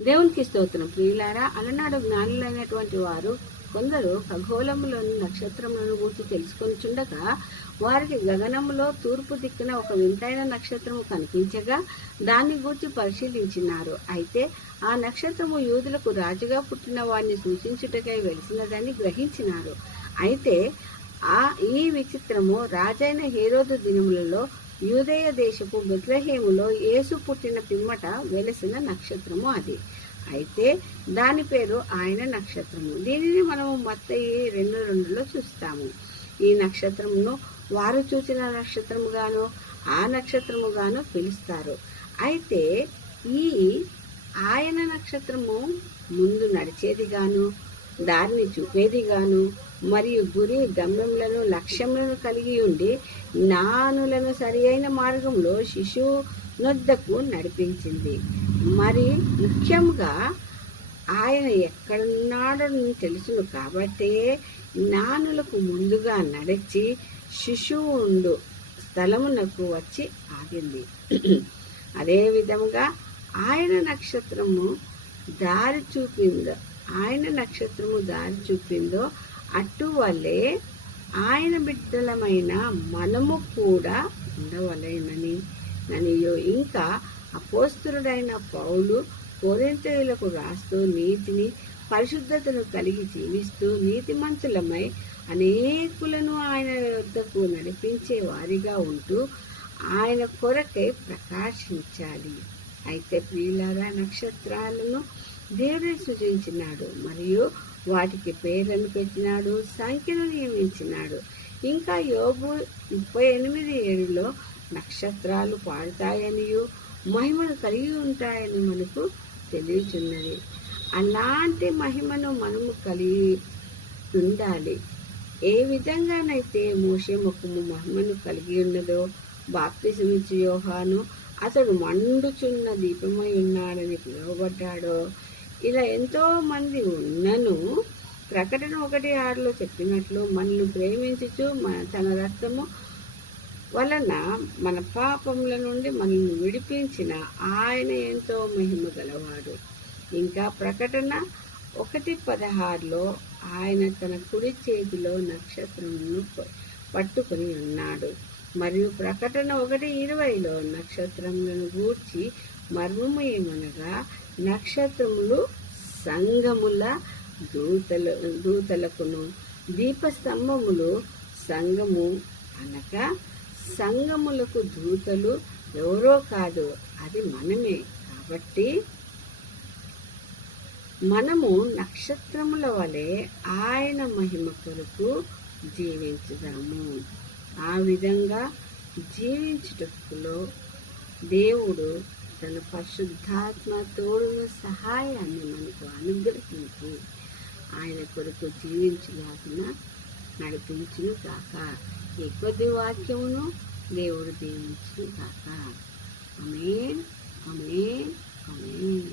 దేవునికి స్తోత్రం. ప్రియులారా, అలనాడు జ్ఞానులైనటువంటి వారు కొందరు ఖగోళములోని నక్షత్రములను గురించి తెలుసుకొనిచుండగా వారికి గగనములో తూర్పు దిక్కున ఒక వింతైన నక్షత్రము కనిపించగా దాన్ని గూర్చి పరిశీలించినారు. అయితే ఆ నక్షత్రము యూదులకు రాజుగా పుట్టిన వారిని సూచించుటకై వెలిసినదని గ్రహించినారు. అయితే ఈ విచిత్రము రాజైన హేరోదు దినములలో యూదయ దేశపు బెత్లెహేములో యేసు పుట్టిన పిమ్మట వెలసిన నక్షత్రము అది. అయితే దాని పేరు ఆయన నక్షత్రము. దీనిని మనము మత్తయి 2:2లో చూస్తాము. ఈ నక్షత్రమును వారు చూసిన నక్షత్రముగాను ఆ నక్షత్రముగాను పిలుస్తారు. అయితే ఈ ఆయన నక్షత్రము ముందు నడిచేదిగాను దారిని చూపేదిగాను మరియు గురి గమ్యములను లక్ష్యములను కలిగి ఉండి జ్ఞానులను సరి అయిన మార్గంలో శిశువు నొద్దకు నడిపించింది. మరి ముఖ్యంగా ఆయన ఎక్కడున్నాడని తెలుసును కాబట్టే జ్ఞానులకు ముందుగా నడిచి శిశువు ఉండు స్థలమునకు వచ్చి ఆగింది. అదే విధంగా ఆయన నక్షత్రము దారి చూపిందో అటువలే ఆయన బిడ్డలమైన మనము కూడా ఉండవలెననియో. ఇంకా అపోస్తలుడైన పౌలు కొరింథీయులకు రాస్తూ నీతిని పరిశుద్ధతను కలిగి జీవిస్తూ నీతిమంతులమై అనేకులను ఆయన వద్దకు నడిపించే వారిగా ఉంటూ ఆయన కొరకై ప్రకాశించాలి. అయితే ప్రియులారా, నక్షత్రాలను దేవుడే సృజించినాడు మరియు వాటికి పేర్లను పెట్టినాడు, సంఖ్యను నియమించినాడు. ఇంకా యోబు 38:7లో నక్షత్రాలు పాడుతాయనియు మహిమను కలిగి ఉంటాయని మనకు తెలియచున్నది. అలాంటి మహిమను మనము కలిగి ఉండాలి. ఏ విధంగానైతే మోషే ముఖము మహిమను కలిగి ఉన్నదో, బాప్తిసమిచ్చు యోహాను అతడు మండుచున్న దీపమై ఉన్నాడని పిలువబడ్డాడో, ఇలా ఎంతో మంది ఉన్నను ప్రకటన 1:6లో చెప్పినట్లు మనల్ని ప్రేమించుచు తన రక్తము వలన మన పాపముల నుండి మనల్ని విడిపించిన ఆయన ఎంతో మహిమ గలవాడు. ఇంకా ప్రకటన 1:16లో ఆయన తన కుడి చేతిలో నక్షత్రమును పట్టుకుని ఉన్నాడు. మరియు ప్రకటన 1:20లో నక్షత్రములను గూర్చి మర్మము ఏమనగా నక్షత్రములు సంఘముల దూతలకును, దీపస్తంభములు సంఘము అనగా సంఘములకు దూతలు ఎవరో కాదు, అది మనమే. కాబట్టి మనము నక్షత్రముల వలె ఆయన మహిమ కొరకు జీవించుదాము. ఆ విధంగా జీవించుటకులో దేవుడు తన పరిశుద్ధాత్మ తోడును సహాయాన్ని మనకు అనుగ్రహించి ఆయన కొరకు జీవించులాగున నడిపించును కాక. ఈ కొద్ది వాక్యమును దేవుడు దీవించును కాక. ఆమేన్, ఆమేన్, ఆమేన్.